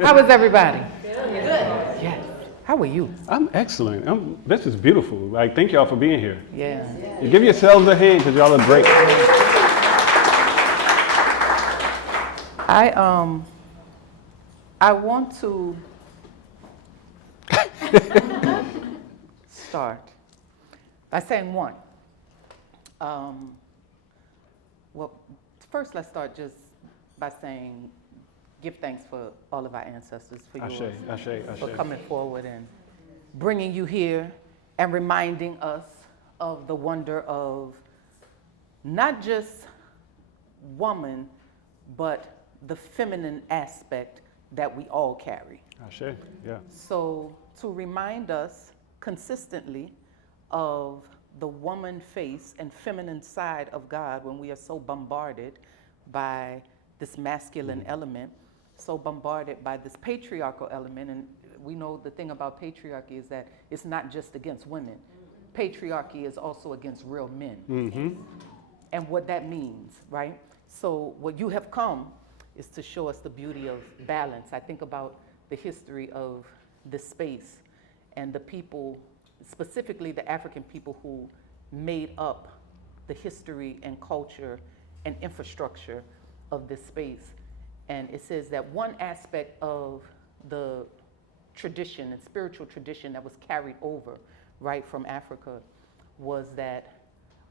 How is everybody? Good. Yes. How are you? I'm excellent. This is beautiful. Like, thank y'all for being here. Yeah. And give yourselves a hand because y'all are great. I want to start by saying one. Well, first let's start just by saying give thanks for all of our ancestors, for yours, for coming forward and bringing you here and reminding us of the wonder of not just woman, but the feminine aspect that we all carry. Ashe, yeah. So to remind us consistently of the woman face and feminine side of God when we are so bombarded by this masculine element, so bombarded by this patriarchal element. And we know the thing about patriarchy is that it's not just against women. Patriarchy is also against real men. Mm-hmm. And what that means, right? So what you have come is to show us the beauty of balance. I think about the history of this space and the people, specifically the African people who made up the history and culture and infrastructure of this space. And it says that one aspect of the tradition and spiritual tradition that was carried over, right, from Africa was that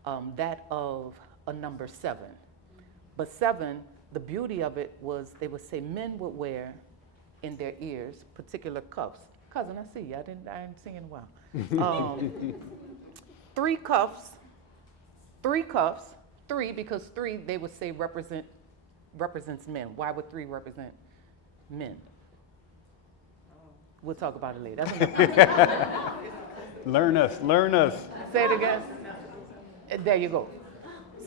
of a number 7. But 7, the beauty of it was they would say men would wear in their ears particular cuffs. Cousin, I see you. I ain't seen in a while. 3 cuffs, 3 because 3 they would say represents men. Why would 3 represent men? We'll talk about it later. Learn us. Say it again. There you go.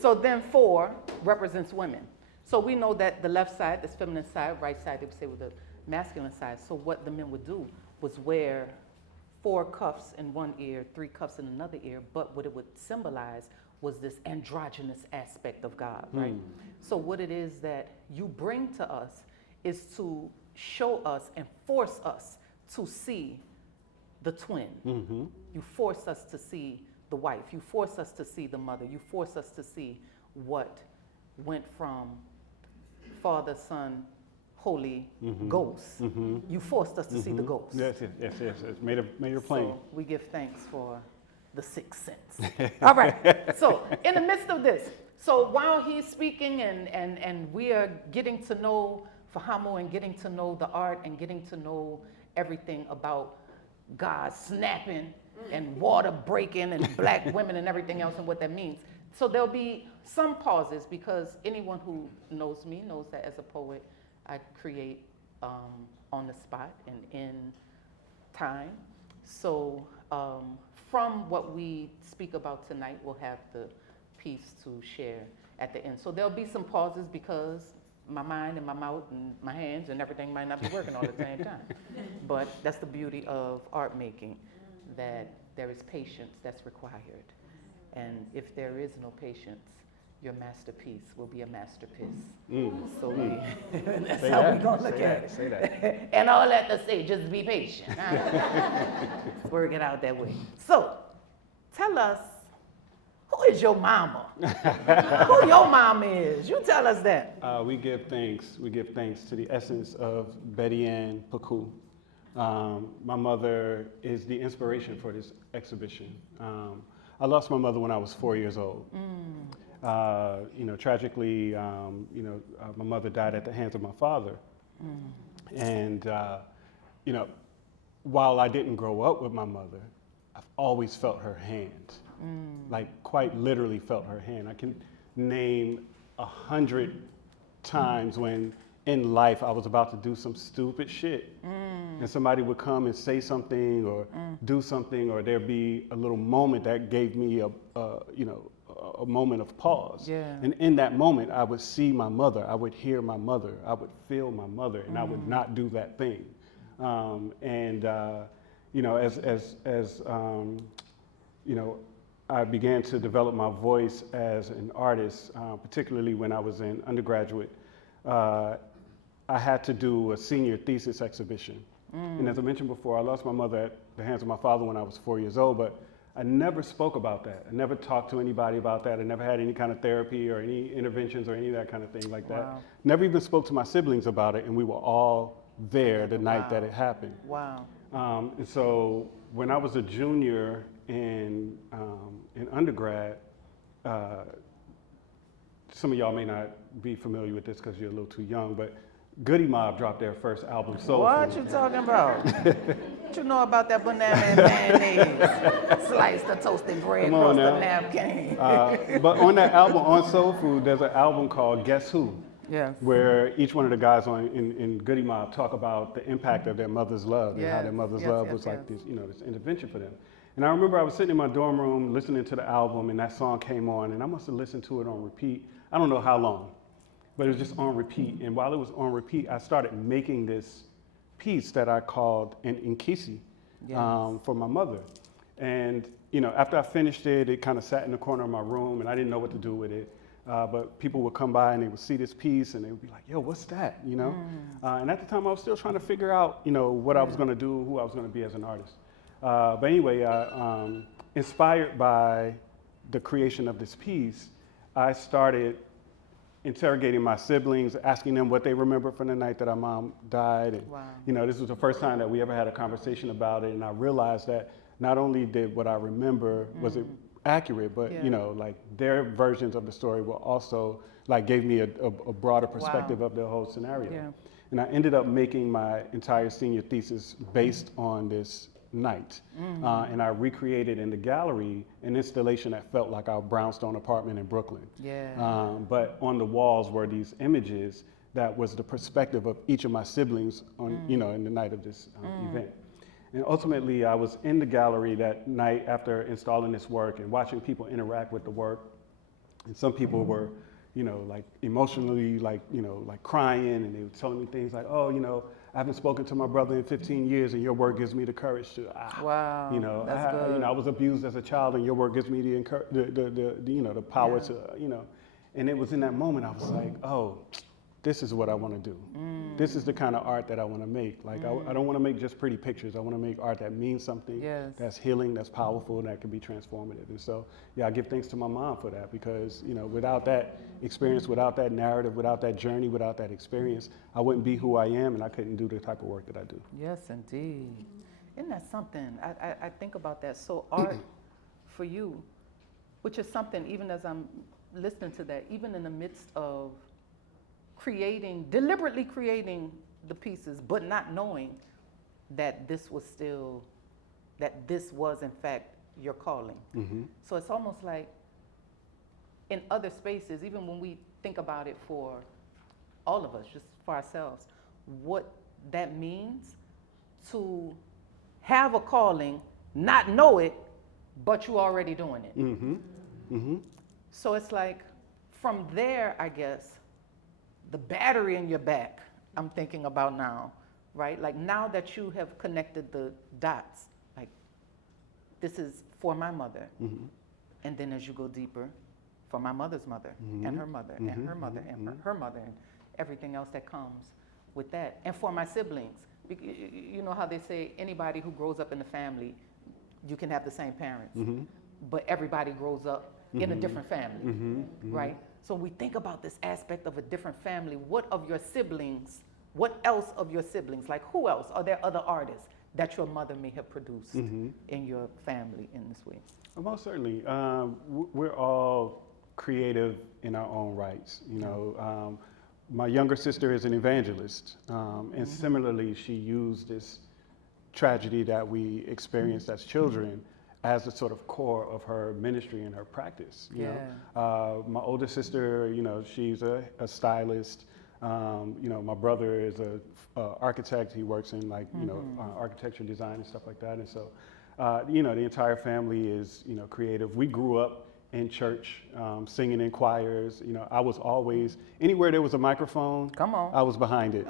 So then 4 represents women. So we know that the left side, this feminine side, right side, they would say with the masculine side. So what the men would do was wear 4 cuffs in one ear, 3 cuffs in another ear, but what it would symbolize was this androgynous aspect of God, right? So what it is that you bring to us is to show us and force us to see the twin. Mm-hmm. You force us to see the wife. You force us to see the mother. You force us to see what went from Father, Son, Holy Ghost. Mm-hmm. You forced us to see the ghost. Yes. Made her plain. So we give thanks for the 6th sense. All right. So in the midst of this, so while he's speaking and we are getting to know Fahamu and getting to know the art and getting to know everything about God snapping and water breaking and black women and everything else and what that means. So there'll be some pauses because anyone who knows me knows that as a poet, I create on the spot and in time. So from what we speak about tonight, we'll have the piece to share at the end. So there'll be some pauses because my mind and my mouth and my hands and everything might not be working all at the same time. But that's the beauty of art making, that there is patience that's required. And if there is no patience, your masterpiece will be a masterpiece. So that's how we're going to look at it. Say that. And all that to say, just be patient. Work it out that way. So tell us, who is your mama? Who your mama is? You tell us that. We give thanks. We give thanks to the essence of Ann Pecou. My mother is the inspiration for this exhibition. I lost my mother when I was 4 years old. Tragically, my mother died at the hands of my father. And, while I didn't grow up with my mother, I've always felt her hand. Like quite literally felt her hand. I can name 100 times when in life I was about to do some stupid shit and somebody would come and say something or do something, or there'd be a little moment that gave me a moment of pause. Yeah. And in that moment I would see my mother, I would hear my mother, I would feel my mother, and I would not do that thing. I began to develop my voice as an artist, particularly when I was in undergraduate. I had to do a senior thesis exhibition. And as I mentioned before, I lost my mother at the hands of my father when I was 4 years old, but I never spoke about that. I never talked to anybody about that. I never had any kind of therapy or any interventions or any of that kind of thing like that. Wow. Never even spoke to my siblings about it, and we were all there the night that it happened. Wow. And so when I was a junior in undergrad, some of y'all may not be familiar with this because you're a little too young, but Goody Mob dropped their first album, Soul What Food. you talking about? What you know about that banana and mayonnaise? Slice the toasted bread Come across on the now. napkin. But on that album, on Soul Food, there's an album called Guess Who? Yes. Where each one of the guys in Goody Mob talk about the impact of their mother's love and how their mother's love was like this, this intervention for them. And I remember I was sitting in my dorm room listening to the album, and that song came on, and I must have listened to it on repeat. I don't know how long, but it was just on repeat. And while it was on repeat, I started making this piece that I called an Nkisi for my mother. And after I finished it, it kind of sat in the corner of my room, and I didn't know what to do with it. But people would come by and they would see this piece and they would be like, yo, what's that? And at the time I was still trying to figure out, what I was going to do, who I was going to be as an artist. But anyway, inspired by the creation of this piece, I started interrogating my siblings, asking them what they remember from the night that our mom died. And, this was the first time that we ever had a conversation about it. And I realized that not only did what I remember, was it accurate, but like their versions of the story were also like gave me a broader perspective of the whole scenario. And I ended up making my entire senior thesis based on this night. And I recreated in the gallery an installation that felt like our brownstone apartment in Brooklyn. But on the walls were these images that was the perspective of each of my siblings on, in the night of this event. And ultimately, I was in the gallery that night after installing this work and watching people interact with the work. And some people were, like emotionally, like crying, and they were telling me things like, oh, I haven't spoken to my brother in 15 years, and your work gives me the courage to, Wow, that's good. I was abused as a child, and your work gives me the power to, And it was in that moment I was like, oh, this is what I want to do. This is the kind of art that I want to make. Like, I don't want to make just pretty pictures. I want to make art that means something, that's healing, that's powerful, and that can be transformative. And so, I give thanks to my mom for that because, without that experience, without that narrative, without that journey, without that experience, I wouldn't be who I am, and I couldn't do the type of work that I do. Yes, indeed. Isn't that something? I think about that. So art for you, which is something, even as I'm listening to that, even in the midst of deliberately creating the pieces, but not knowing that this was in fact your calling. So it's almost like in other spaces, even when we think about it for all of us, just for ourselves, what that means to have a calling, not know it, but you already doing it. So it's like from there, I guess, the battery in your back, I'm thinking about now, right? Like now that you have connected the dots, like this is for my mother. And then as you go deeper, for my mother's mother and her mother and her mother and her mother and everything else that comes with that. And for my siblings, you know how they say anybody who grows up in the family, you can have the same parents, but everybody grows up in a different family, right? So we think about this aspect of a different family. What else of your siblings, like who else? Are there other artists that your mother may have produced in your family in this way? Well, most certainly. We're all creative in our own rights. My younger sister is an evangelist, and similarly, she used this tragedy that we experienced as children as the sort of core of her ministry and her practice. My older sister, she's a stylist. My brother is a architect. He works in architecture design and stuff like that. And so, the entire family is, creative. We grew up in church, singing in choirs. I was always, anywhere there was a microphone, I was behind it.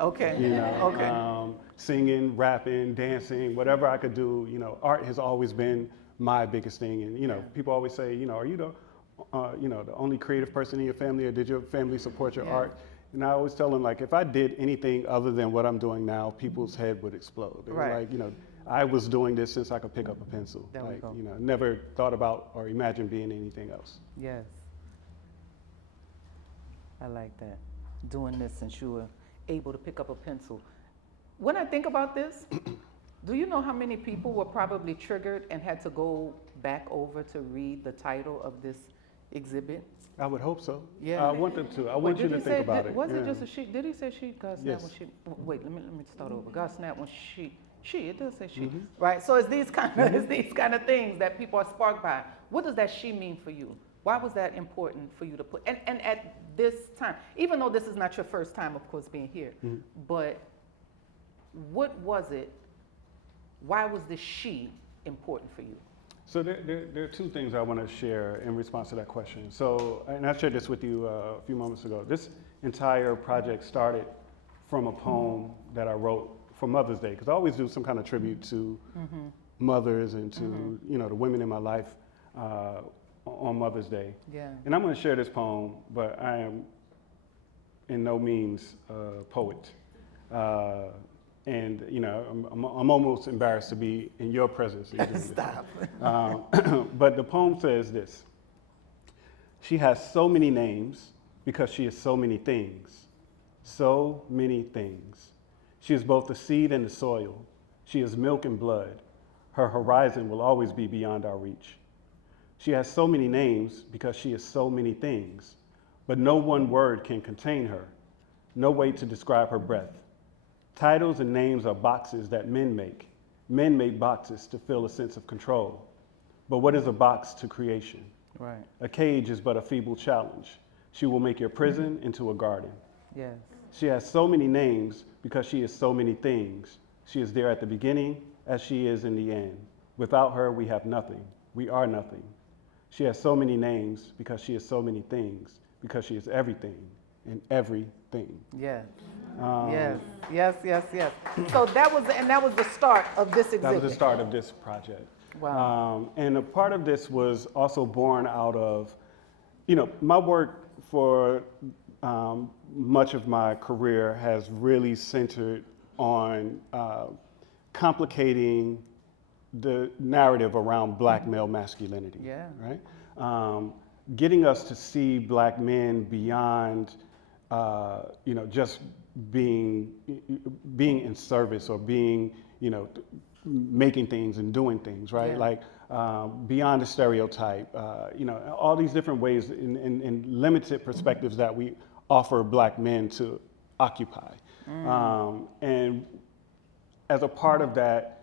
Singing, rapping, dancing, whatever I could do. Art has always been my biggest thing. And, people always say, are you the only creative person in your family, or did your family support your art? And I always tell them, like, if I did anything other than what I'm doing now, people's head would explode. They were Right. like, you know, I was doing this since I could pick up a pencil. There we Like, go. you know, never thought about or imagined being anything else. Yes. I like that. Doing this since you were able to pick up a pencil. When I think about this, do you know how many people were probably triggered and had to go back over to read the title of this exhibit? I would hope so. Yeah. I want them to. I want you to think about it. Was it Yeah. just a she? Did he say she? God snap Yes. when she. Wait, let me start over. God snap when she. She. It does say she. Mhm. Right. So it's these kind of it's these kind of things that people are sparked by. What does that she mean for you? Why was that important for you to put? And at this time, even though this is not your first time, of course, being here, Mhm. but what was it? Why was the she important for you? So there are two things I want to share in response to that question. So, and I shared this with you a few moments ago. This entire project started from a poem that I wrote for Mother's Day, because I always do some kind of tribute to mothers and to you know the women in my life on Mother's Day. Yeah. And I'm going to share this poem, but I am in no means a poet. And you know, I'm almost embarrassed to be in your presence. Stop. But the poem says this: she has so many names because she is so many things. So many things. She is both the seed and the soil. She is milk and blood. Her horizon will always be beyond our reach. She has so many names because she is so many things, but no one word can contain her, no way to describe her breadth. Titles and names are boxes that men make. Men make boxes to feel a sense of control. But what is a box to creation? Right. A cage is but a feeble challenge. She will make your prison into a garden. Yes. She has so many names because she is so many things. She is there at the beginning as she is in the end. Without her, we have nothing. We are nothing. She has so many names because she is so many things, because she is everything and everything. Yes. Yes. So that was the start of this exhibit. That was the start of this project. Wow. And a part of this was also born out of, you know, my work for much of my career has really centered on complicating the narrative around black male masculinity. Yeah. Right? Getting us to see black men beyond, you know, just being in service or being, you know, making things and doing things, right? Yeah. Like beyond the stereotype, you know, all these different ways and limited perspectives that we offer black men to occupy. And as a part of that,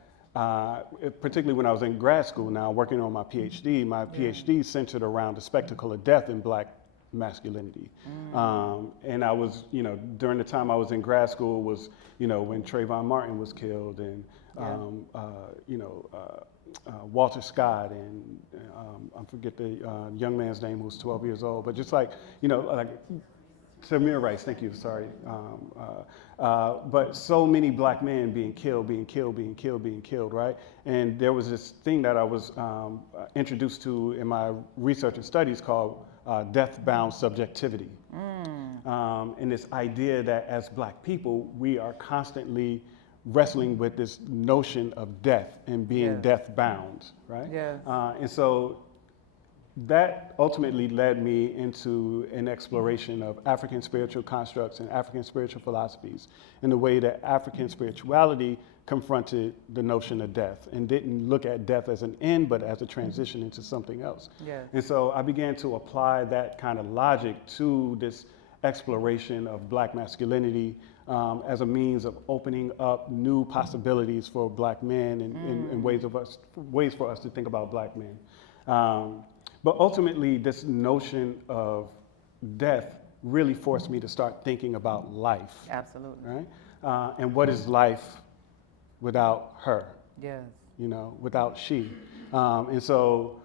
particularly when I was in grad school now, working on my PhD, PhD centered around the spectacle of death in black masculinity. And I was, you know, during the time I was in grad school was, you know, when Trayvon Martin was killed and, you know, Walter Scott and I forget the young man's name who was 12 years old, but just like, you know, like Samir Rice, thank you, sorry. But so many black men being killed, right? And there was this thing that I was introduced to in my research and studies called death-bound subjectivity. And this idea that as black people, we are constantly wrestling with this notion of death and being death-bound, right? Yeah. And so that ultimately led me into an exploration of African spiritual constructs and African spiritual philosophies and the way that African spirituality confronted the notion of death and didn't look at death as an end, but as a transition into something else. Yes. And so I began to apply that kind of logic to this exploration of black masculinity as a means of opening up new possibilities for black men and ways for us to think about black men. But ultimately, this notion of death really forced me to start thinking about life. Absolutely. Right? And what is life without her? Yes. You know, without she. And so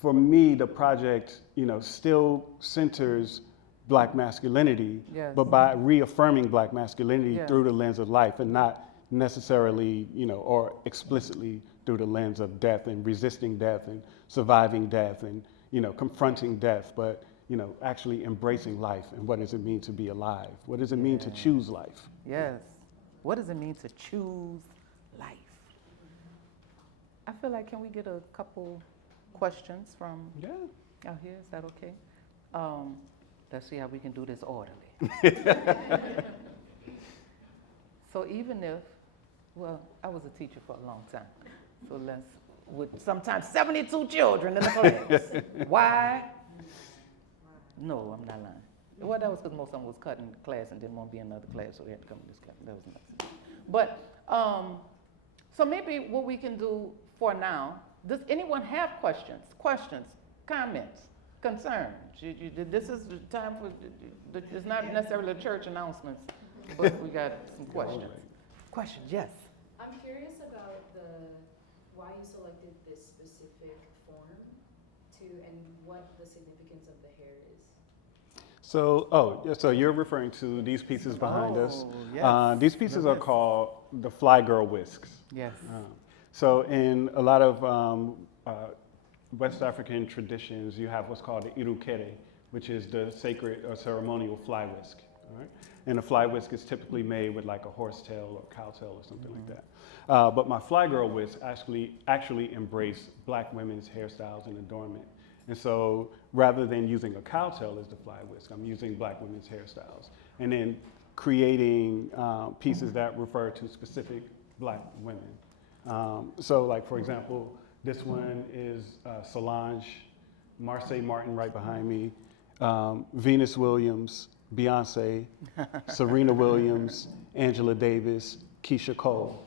for me, the project, you know, still centers black masculinity, but by reaffirming black masculinity through the lens of life and not necessarily, you know, or explicitly through the lens of death and resisting death and surviving death and, you know, confronting death, but, actually embracing life and what does it mean to be alive? What does it mean to choose life? Yes. What does it mean to choose life? I feel like, can we get a couple questions from out here? Is that okay? Let's see how we can do this orderly. So even if, well, I was a teacher for a long time, so with sometimes 72 children in the class. Why? No, I'm not lying. Well, that was because most of them was cut in class and didn't want to be in another class, so they had to come to this class. That was nice. But, so maybe what we can do for now, does anyone have questions, comments, concerns? This is the time for, it's not necessarily the church announcements, but we got some questions. Questions, yes. I'm curious about why you selected this specific form and what the significance of the hair is. So you're referring to these pieces behind us. Yes. These pieces are called the fly girl whisks. Yes. So in a lot of West African traditions, you have what's called the irukere, which is the sacred or ceremonial fly whisk. All right? And a fly whisk is typically made with like a horsetail or cow tail or something like that. But my fly girl whisk actually embrace Black women's hairstyles and adornment. And so rather than using a cow tail as the fly whisk, I'm using Black women's hairstyles. And then creating pieces that refer to specific Black women. So like, for example, this one is Solange, Marseille Martin right behind me, Venus Williams, Beyonce, Serena Williams, Angela Davis, Keisha Cole.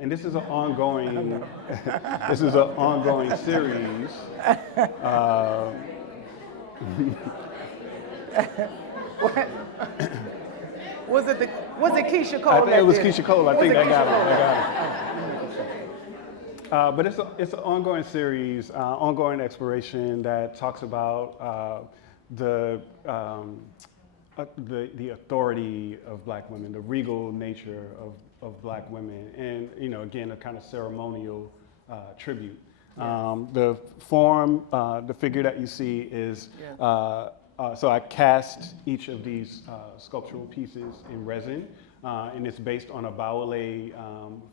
And this is an ongoing, series. Was it Keisha Cole? I think it was Keisha Cole. I think I got it. But it's an ongoing series, ongoing exploration that talks about the authority of Black women, the regal nature of Black women, and again, a kind of ceremonial tribute. The form, the figure that you see is, so I cast each of these sculptural pieces in resin, and it's based on a Bawale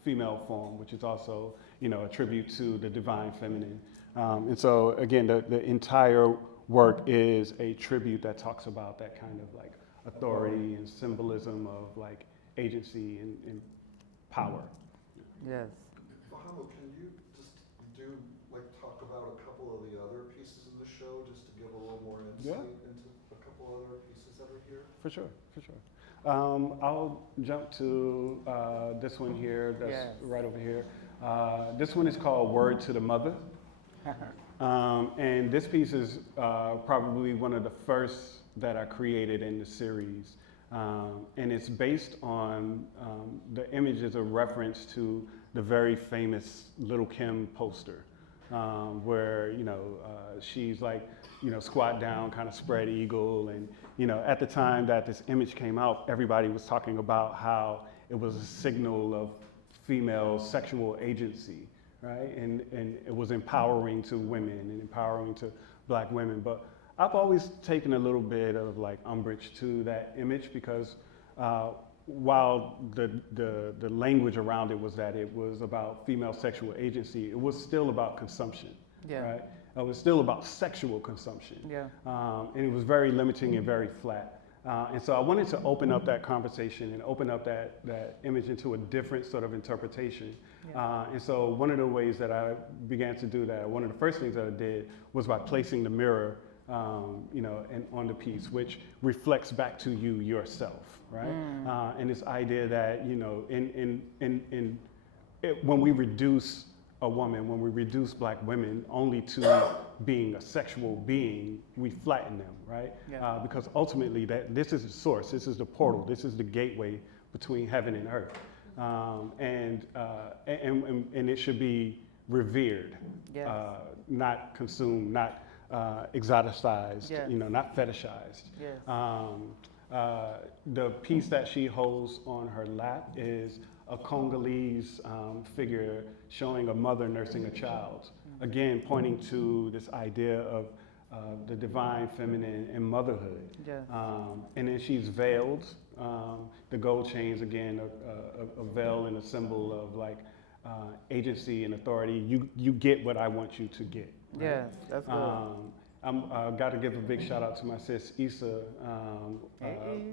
female form, which is also, a tribute to the divine feminine. And so again, the entire work is a tribute that talks about that kind of like authority and symbolism of like agency and power. Yes. Fahamu, can you just talk about a couple of the other pieces in the show, just to give a little more insight into a couple other pieces that are here? For sure. I'll jump to this one here, that's right over here. This one is called Word to the Mother. And this piece is probably one of the first that I created in the series. And it's based on, the image is a reference to the very famous Little Kim poster, where, she's like, squat down, kind of spread eagle. And, at the time that this image came out, everybody was talking about how it was a signal of female sexual agency, right? And it was empowering to women and empowering to Black women. But I've always taken a little bit of like umbrage to that image because while the language around it was that it was about female sexual agency, it was still about consumption, right? It was still about sexual consumption. And it was very limiting and very flat. And so I wanted to open up that conversation and open up that image into a different sort of interpretation. And so one of the ways that I began to do that, one of the first things that I did was by placing the mirror and on the piece, which reflects back to you yourself, right? And this idea that, when we reduce a woman, when we reduce Black women only to being a sexual being, we flatten them, right? Because ultimately this is the source, this is the portal, this is the gateway between heaven and earth. And it should be revered, not consumed, not exoticized, not fetishized. The piece that she holds on her lap is a Congolese figure showing a mother nursing a child. Again, pointing to this idea of the divine feminine and motherhood. Yes. And then she's veiled. The gold chains, again, a veil and a symbol of like agency and authority. You get what I want you to get. Right? Yes, that's good. I got to give a big shout out to my sis Issa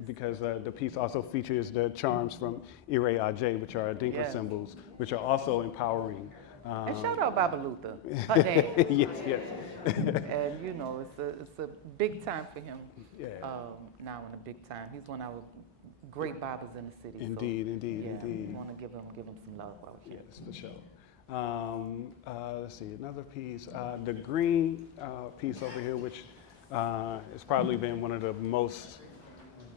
because the piece also features the charms from Ire Ajay, which are Adinkra Yes. symbols, which are also empowering. And shout out Baba Luther, her dad. Yes, yes. And you know, it's a big time for him. Yeah. Now in a big time. He's one of our great Babas in the city. Indeed, so, indeed, yeah, indeed. we want to give him some love while we can. Yes, for sure. Let's see, another piece. The green piece over here, which has probably been one of the most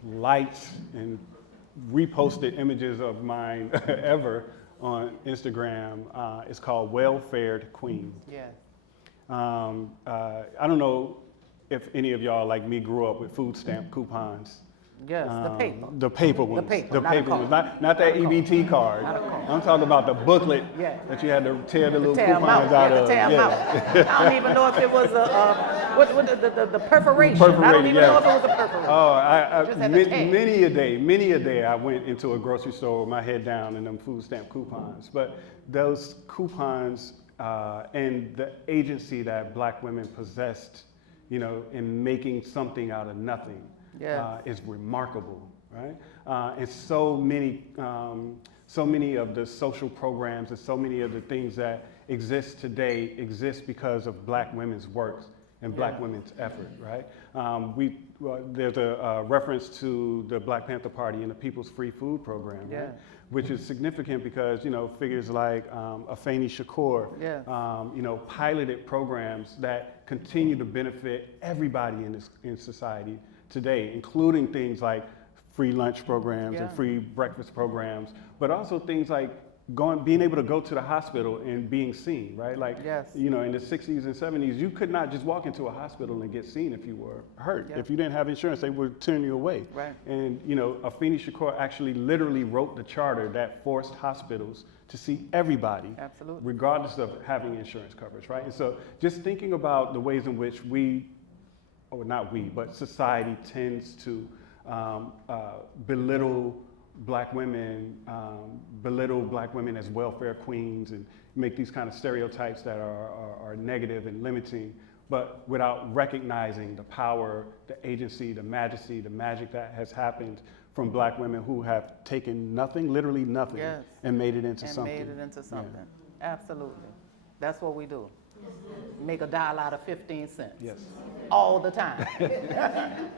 liked and reposted images of mine ever on Instagram. It's called Well-Fared Queen. Yes. I don't know if any of y'all like me grew up with food stamp coupons. Yes, the paper. The paper ones. The paper, The not a paper card. ones. Not that Not a EBT card. Not a card. I'm talking about the booklet Yeah. that you had to tear the little Tear 'em coupons out. out You had of. to tear 'em Yeah. out. I don't even know if it was the perforation. I don't Perforated, even yeah. know if it was a perforation. Oh, Just had to tag. many a day I went into a grocery store with my head down in them food stamp coupons. But those coupons and the agency that Black women possessed, you know, in making something out of nothing Yes. is remarkable, right? And so many of the social programs and so many of the things that exist today exist because of Black women's works and Black Yeah. women's effort, right? There's a reference to the Black Panther Party and the People's Free Food Program, right? Yeah. Which is significant because, you know, figures like Afeni Shakur, Yeah. you know, piloted programs that continue to benefit everybody in society today, including things like free lunch programs and Yeah. free breakfast programs, but also things like being able to go to the hospital and being seen, right? Like, Yes. you know, in the 60s and 70s, you could not just walk into a hospital and get seen if you were hurt. Yeah. If you didn't have insurance, they would turn you away. Right. And, you know, Afeni Shakur actually literally wrote the charter that forced hospitals to see everybody, Absolutely. regardless of having insurance coverage, right? And so just thinking about the ways in which or not we, but society tends to belittle Black women as welfare queens and make these kind of stereotypes that are negative and limiting, but without recognizing the power, the agency, the majesty, the magic that has happened from Black women who have taken nothing, literally nothing, Yes. and made it into And something. made it into something. Absolutely. That's what we do. Make a dollar out of 15 cents. Yes. All the time.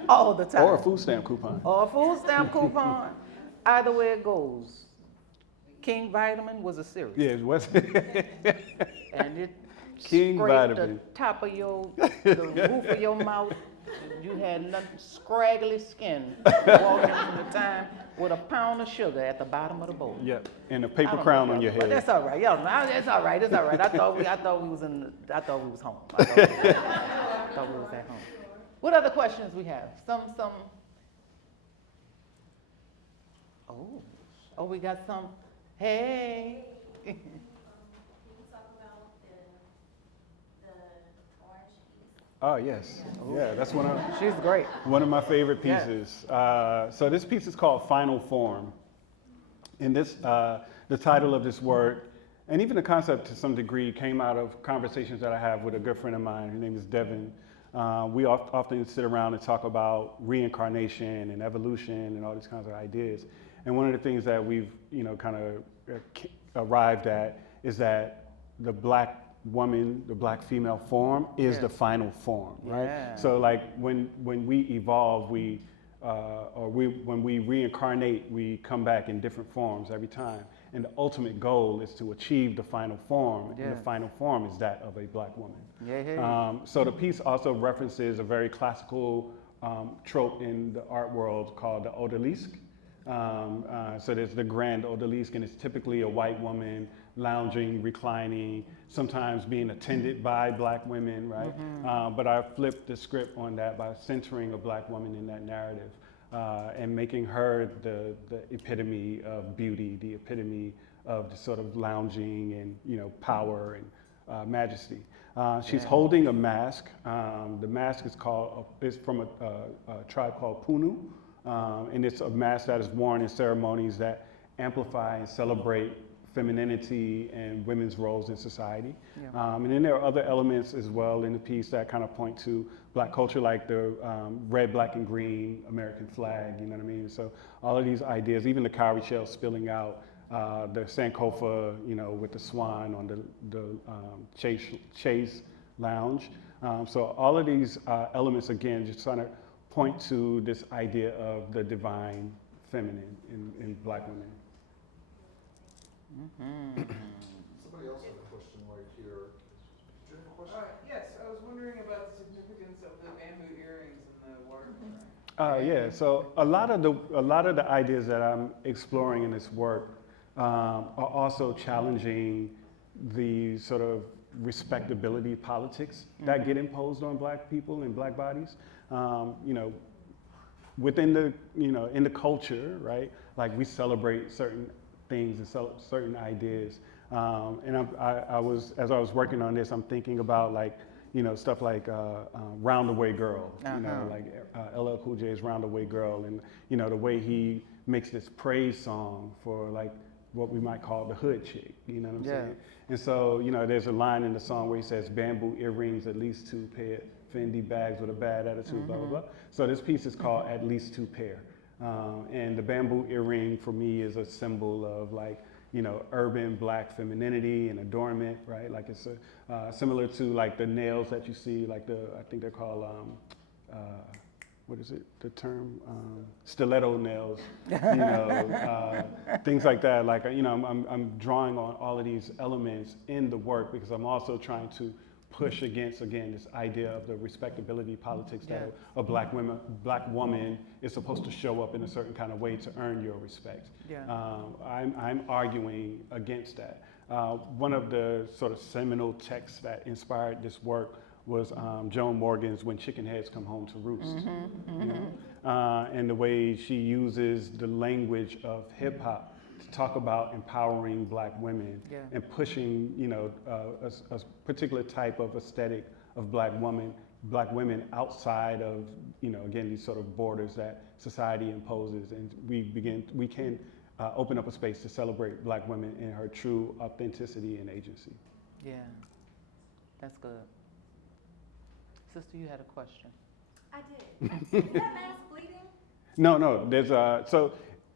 All the time. Or a food stamp coupon. Or a food stamp coupon. Either way it goes. King Vitamin was a cereal. Yeah, it was. And it King scraped Vitamin. the top of the roof of your mouth. You had nothing, scraggly skin walking from the time with a pound of sugar at the bottom of the bowl. Yep, and a I paper don't crown know on if your y'all know, but head. that's all right. Y'all, it's all right. It's all right. I thought we was home. I thought we was at home. What other questions we have? Some. Oh, we got some. Hey. Can you talk about the orange piece? Oh yes, yeah, that's She's great. one of my favorite Yeah. pieces. So this piece is called Final Form, and this the title of this work, and even the concept to some degree, came out of conversations that I have with a good friend of mine. His name is Devin. We often sit around and talk about reincarnation and evolution and all these kinds of ideas. And one of the things that we've, you know, kind of arrived at is that the Black woman, the Black female form is Yeah. the final form, right? Yeah. So like when we evolve, when we reincarnate, we come back in different forms every time. And the ultimate goal is to achieve the final form, Yeah. and the final form is that of a Black woman. Yeah. So the piece also references a very classical trope in the art world called the odalisque. So there's the grand odalisque, and it's typically a white woman lounging, reclining, sometimes being attended by Black women, right? But I flipped the script on that by centering a Black woman in that narrative and making her the epitome of beauty, the epitome of the sort of lounging and, you know, power and majesty. She's holding a mask. The mask is from a tribe called Punu, and it's a mask that is worn in ceremonies that amplify and celebrate femininity and women's roles in society. Yeah. And then there are other elements as well in the piece that kind of point to Black culture, like the red, black, and green American flag, you know what I mean? So all of these ideas, even the cowrie shell spilling out, the Sankofa, you know, with the swan on the chase lounge. So all of these elements, again, just trying to point to this idea of the divine feminine in Black women. Somebody else had a question right here. Did you have a question? Yes, I was wondering about the significance of the bamboo earrings in the water. Yeah, so a lot of the ideas that I'm exploring in this work are also challenging the sort of respectability politics that get imposed on Black people and Black bodies. You know, within the, you know, in the culture, right? Like we celebrate certain things and certain ideas. And as I was working on this, I'm thinking about like, you know, stuff like Roundaway Girl, you know, like LL Cool J's Roundaway Girl, and, you know, the way he makes this praise song for like what we might call the hood chick, you know what I'm saying? And so, you know, there's a line in the song where he says, bamboo earrings, at least 2 pair, Fendi bags with a bad attitude, blah, blah, blah. So this piece is called At Least 2 Pair. And the bamboo earring for me is a symbol of like, you know, urban Black femininity and adornment, right? Like it's similar to like the nails that you see, like I think they're called, what is it, the term? Stiletto nails, you know, things like that. Like, you know, I'm drawing on all of these elements in the work because I'm also trying to push against, again, this idea of the respectability politics that a Black woman is supposed to show up in a certain kind of way to earn your respect. I'm arguing against that. One of the sort of seminal texts that inspired this work was Joan Morgan's When Chicken Heads Come Home to Roost. You know? And the way she uses the language of hip hop to talk about empowering Black women and pushing, you know, a particular type of aesthetic of Black women outside of, you know, again, these sort of borders that society imposes, and we can open up a space to celebrate Black women in her true authenticity and agency. Yeah, that's good. Sister, you had a question. I did. Is that mask bleeding? No, there's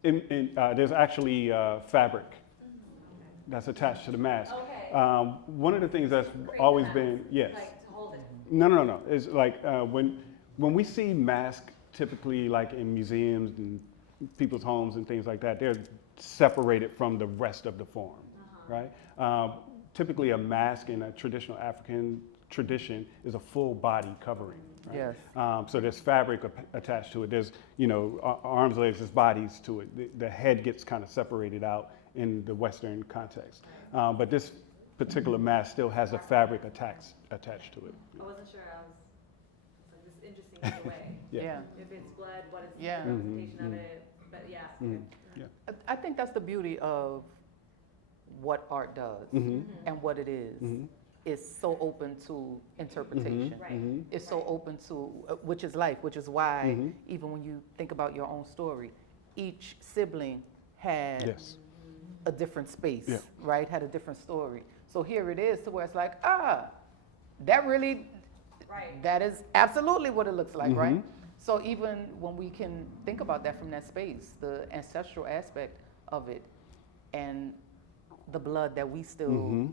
there's actually fabric that's attached to the mask. Okay. One of the things that's Create always the been, mask, yes. Like to hold it. No. It's like when we see masks, typically like in museums and people's homes and things like that, they're separated from the rest of the form, right? Typically a mask in a traditional African tradition is a full body covering. Right? Yes. So there's fabric attached to it. There's, you know, arms, legs, there's bodies to it. The head gets kind of separated out in the Western context. But this particular mask still has a fabric attached to it. I wasn't sure. It's like this is interesting either way. Yeah. If it's blood, what is Yeah. the representation of it? But yeah. I think that's the beauty of what art does and what it is. It's so open to interpretation. Right. It's so open to, which is life, which is why even when you think about your own story, each sibling had a different space, right? Had a different story. So here it is to where it's like, that really, that is absolutely what it looks like, right? So even when we can think about that from that space, the ancestral aspect of it and the blood that we still,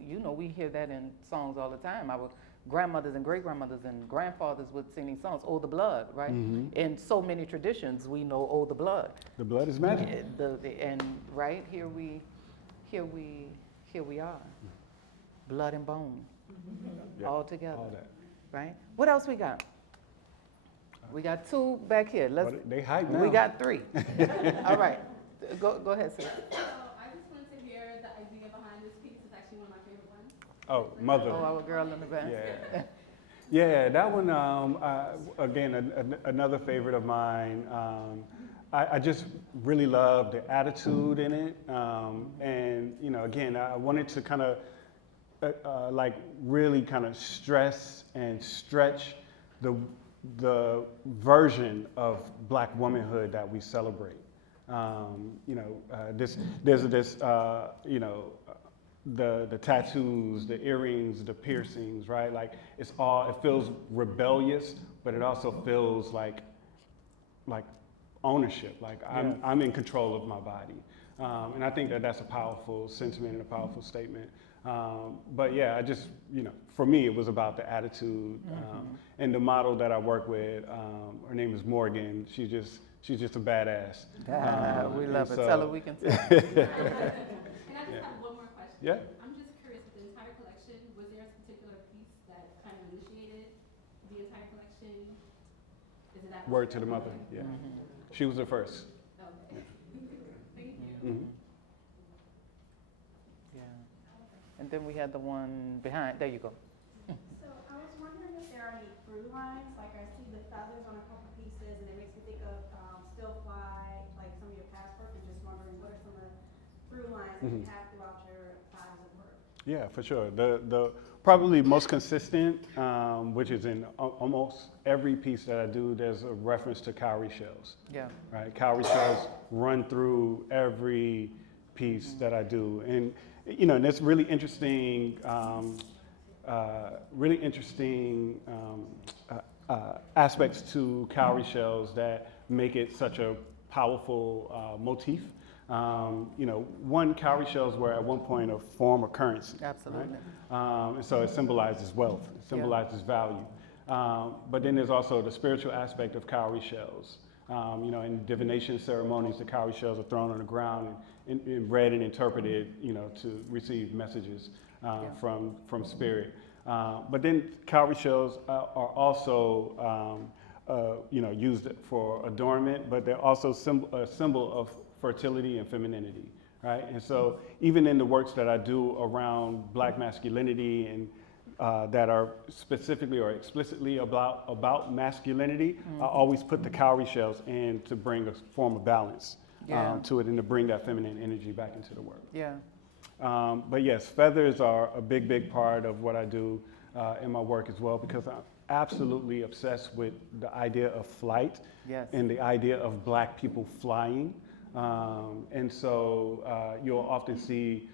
you know, we hear that in songs all the time. Our grandmothers and great-grandmothers and grandfathers would sing these songs, "Oh, the blood," right? In so many traditions, we know, "Oh, the blood." The blood is magic. And right here we are, blood and bone, all together, All that. right? What else we got? We got 2 back here. Well, they hype now. We got 3. All right, go ahead, sis. I just wanted to hear the idea behind this piece. It's actually one of my favorite ones. Oh, Mother. Oh, our girl in the back. Yeah, that one, again, another favorite of mine. I just really love the attitude in it. And, you know, again, I wanted to kind of like really kind of stress and stretch the version of Black womanhood that we celebrate. There's this, the tattoos, the earrings, the piercings, right? Like it feels rebellious, but it also feels like ownership. Like I'm in control of my body. And I think that that's a powerful sentiment and a powerful statement. But yeah, I just, for me, it was about the attitude. And the model that I work with, her name is Morgan. She's just a badass. We love it. So, Tell her we can tell. And I just have one more question. Yeah. I'm just curious, with the entire collection, was there a particular piece that kind of initiated the entire collection? Is it that Word to the mother, yeah. She was the first. Okay. Thank you. Mhm. Yeah. And then we had the one behind. There you go. So I was wondering if there are any through lines, like I see the feathers on a couple pieces, and it makes me think of still fly, like some of your past work, and just wondering what are some of the through lines that you have throughout your bodies of work? Yeah, for sure. The probably most consistent, which is in almost every piece that I do, there's a reference to cowrie shells. Yeah. Right, cowrie shells run through every piece that I do, and and it's really interesting. Aspects to cowrie shells that make it such a powerful motif. One, cowrie shells were at one point a form of currency. Absolutely. Right? And so it symbolizes wealth, it symbolizes value. But then there's also the spiritual aspect of cowrie shells. In divination ceremonies, the cowrie shells are thrown on the ground and read and interpreted, to receive messages from spirit. But then cowrie shells are also, used for adornment, but they're also a symbol of fertility and femininity, right? And so even in the works that I do around Black masculinity and that are specifically or explicitly about masculinity, I always put the cowrie shells in to bring a form of balance to it and to bring that feminine energy back into the work. Yeah. But yes, feathers are a big part of what I do in my work as well, because I'm absolutely obsessed with the idea of flight and the idea of Black people flying. And so you'll often see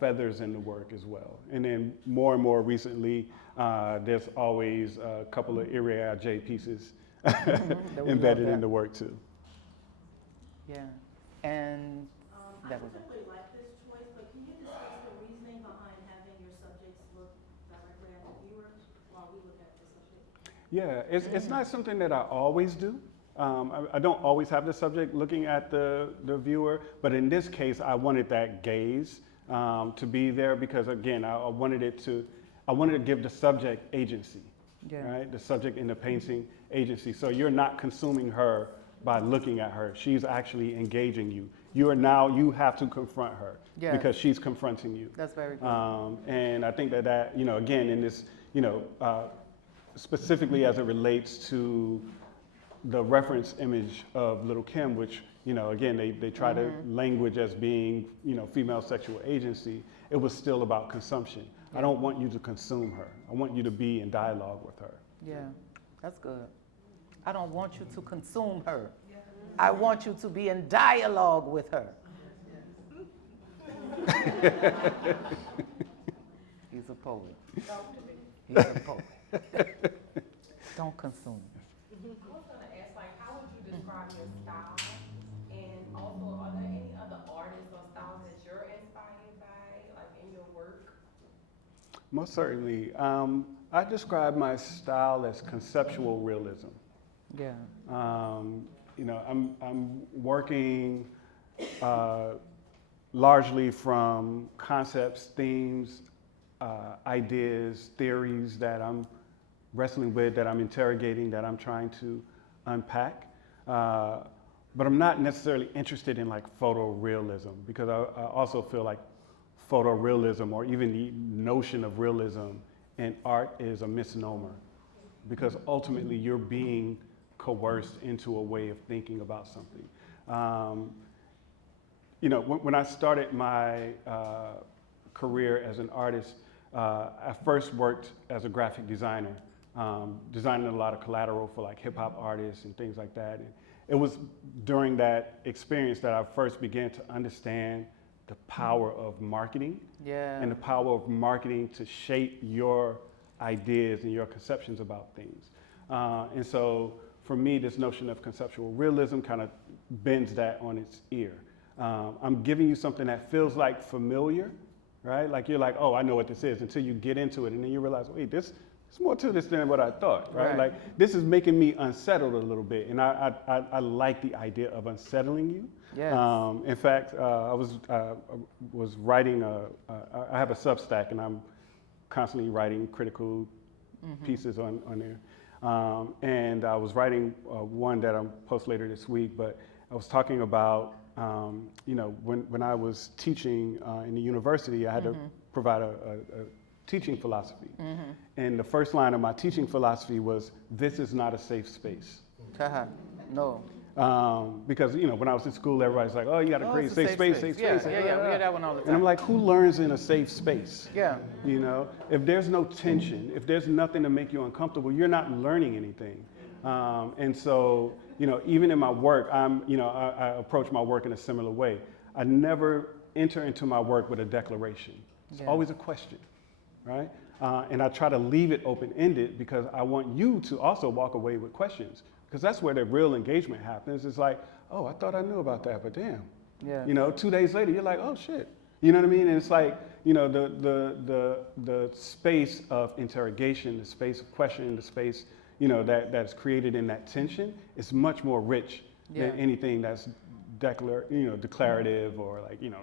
feathers in the work as well. And then more and more recently, there's always a couple of Iriaj pieces embedded in the work too. Yeah. And I that was it. particularly like this choice, but can you discuss the reasoning behind having your subjects look directly at the viewer while we look at the subject? Yeah, it's not something that I always do. I don't always have the subject looking at the viewer, but in this case, I wanted that gaze to be there because, again, I wanted to give the subject agency, right? The subject in the painting agency. So you're not consuming her by looking at her. She's actually engaging you. You have to confront her because she's confronting you. That's very good. And I think that again, in this, specifically as it relates to the reference image of Little Kim, which, again, they try to language as being, female sexual agency, it was still about consumption. I don't want you to consume her. I want you to be in dialogue with her. Yeah, that's good. I don't want you to consume her. I want you to be in dialogue with her. He's a poet. He's a poet. Don't consume. I was going to ask, how would you describe your style? And also, are there any other artists or styles that you're inspired by, in your work? Most certainly. I describe my style as conceptual realism. Yeah. I'm working largely from concepts, themes, ideas, theories that I'm wrestling with, that I'm interrogating, that I'm trying to unpack. But I'm not necessarily interested in photorealism, because I also feel like photorealism, or even the notion of realism in art, is a misnomer, because ultimately you're being coerced into a way of thinking about something. When I started my career as an artist, I first worked as a graphic designer, designing a lot of collateral for like hip hop artists and things like that. And it was during that experience that I first began to understand the power of marketing and the power of marketing to shape your ideas and your conceptions about things. And so for me, this notion of conceptual realism kind of bends that on its ear. I'm giving you something that feels like familiar, right? Like you're like, oh, I know what this is, until you get into it, and then you realize, wait, there's more to this than what I thought, right? Like this is making me unsettled a little bit, and I like the idea of unsettling you. Yes. In fact, I was writing I have a Substack, and I'm constantly writing critical pieces on there. And I was writing one that I'll post later this week, but I was talking about, you know, when I was teaching in the university, I had to provide a teaching philosophy. And the first line of my teaching philosophy was, "This is not a safe space." No. Because, you know, when I was in school, everybody's like, oh, you got to create a safe space, safe space. Yeah, we hear that one all the time. And I'm like, who learns in a safe space? Yeah. You know, if there's no tension, if there's nothing to make you uncomfortable, you're not learning anything. And so, you know, even in my work, I approach my work in a similar way. I never enter into my work with a declaration. It's always a question, right? And I try to leave it open-ended because I want you to also walk away with questions. Because that's where the real engagement happens. It's like, oh, I thought I knew about that, but damn. Yeah. You know, 2 days later, you're like, oh shit. You know what I mean? And it's like, you know, the space of interrogation, the space of questioning, the space, you know, that's created in that tension is much more rich than anything that's declarative or like, you know,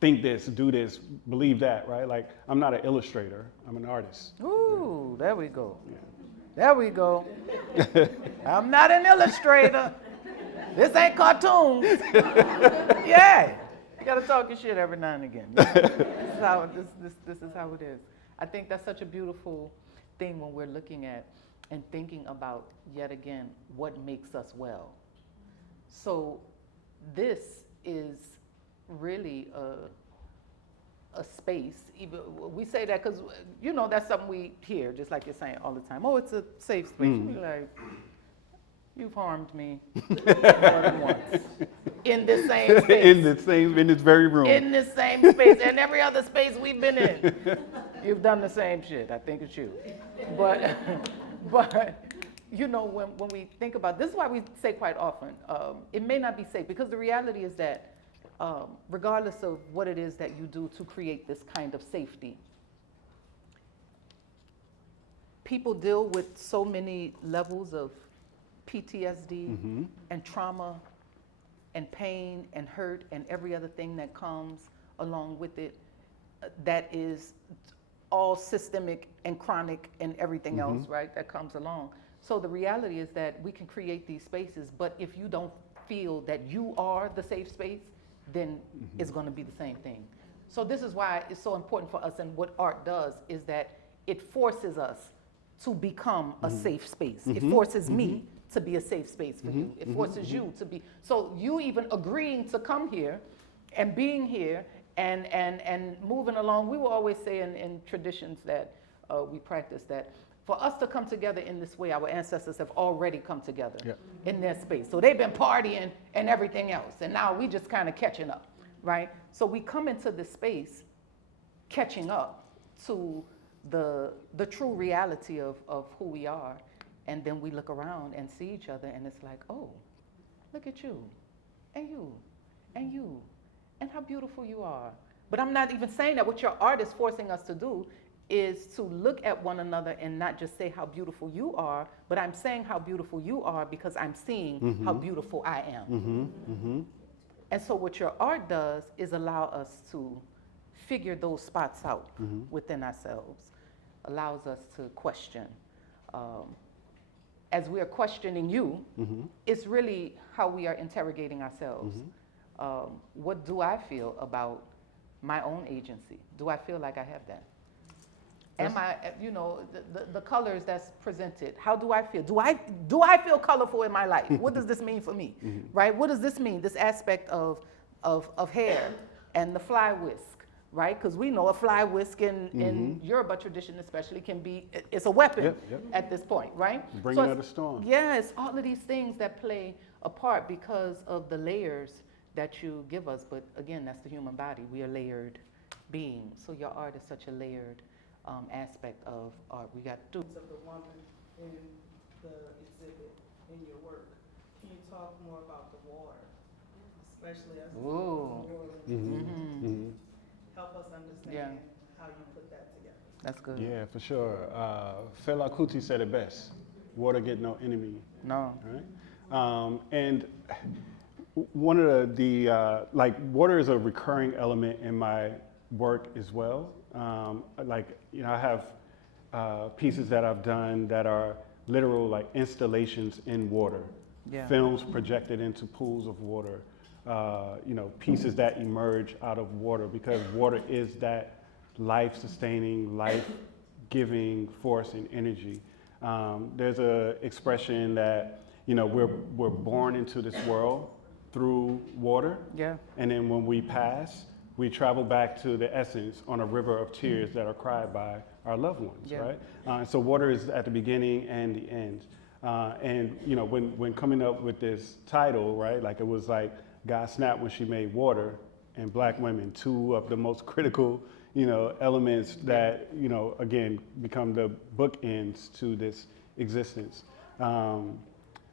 think this, do this, believe that, right? Like, I'm not an illustrator, I'm an artist. Ooh, there we go. Yeah. There we go. I'm not an illustrator. This ain't cartoons. Yeah. You gotta talk your shit every now and again. You know? This is how it is. I think that's such a beautiful thing when we're looking at and thinking about, yet again, what makes us well. So this is really a space. Even we say that because, you know, that's something we hear, just like you're saying all the time. Oh, it's a safe space. You're like, you've harmed me more than once in this same space. in this very room. In this same space and every other space we've been in. You've done the same shit. I think it's you. But you know, when we think about this is why we say quite often, it may not be safe, because the reality is that regardless of what it is that you do to create this kind of safety, people deal with so many levels of PTSD and trauma and pain and hurt and every other thing that comes along with it, that is all systemic and chronic and everything else, right, that comes along. So the reality is that we can create these spaces, but if you don't feel that you are the safe space, then it's going to be the same thing. So this is why it's so important for us, and what art does is that it forces us to become a safe space. It forces me to be a safe space for you. It forces you to be, so you even agreeing to come here and being here and moving along. We will always say in traditions that we practice that for us to come together in this way, our ancestors have already come together in their space. So they've been partying and everything else, and now we just kind of catching up, right? So we come into this space catching up to the true reality of who we are, and then we look around and see each other, and it's like, oh, look at you, and you, and you, and how beautiful you are. But I'm not even saying that. What your art is forcing us to do is to look at one another and not just say how beautiful you are, but I'm saying how beautiful you are because I'm seeing how beautiful I am. And so what your art does is allow us to figure those spots out within ourselves, allows us to question. As we are questioning you, it's really how we are interrogating ourselves. What do I feel about my own agency? Do I feel like I have that? Am I, you know, the colors that's presented, how do I feel? Do I feel colorful in my life? What does this mean for me, right? What does this mean, this aspect of hair and the fly whisk, right? Because we know a fly whisk in Yoruba tradition especially can be, it's a weapon at this point, right? Bringing out a storm. Yes, all of these things that play a part because of the layers that you give us. But again, that's the human body. We are layered beings. So your art is such a layered aspect of art. We got to. Of the woman in the exhibit in your work. Can you talk more about the water, especially as help us understand how you put that together? That's good. Yeah, for sure. Fela Kuti said it best. Water get no enemy. No. Right? And one of the like water is a recurring element in my work as well. Like, you know, I have pieces that I've done that are literal like installations in water, films projected into pools of water, you know, pieces that emerge out of water because water is that life-sustaining, life-giving force and energy. There's a expression that, you know, we're born into this world through water, and then when we pass, we travel back to the essence on a river of tears that are cried by our loved ones, right? So water is at the beginning and the end. And you know, when coming up with this title, right, like it was like God snapped when she made water and black women, two of the most critical, you know, elements that, you know, again, become the bookends to this existence.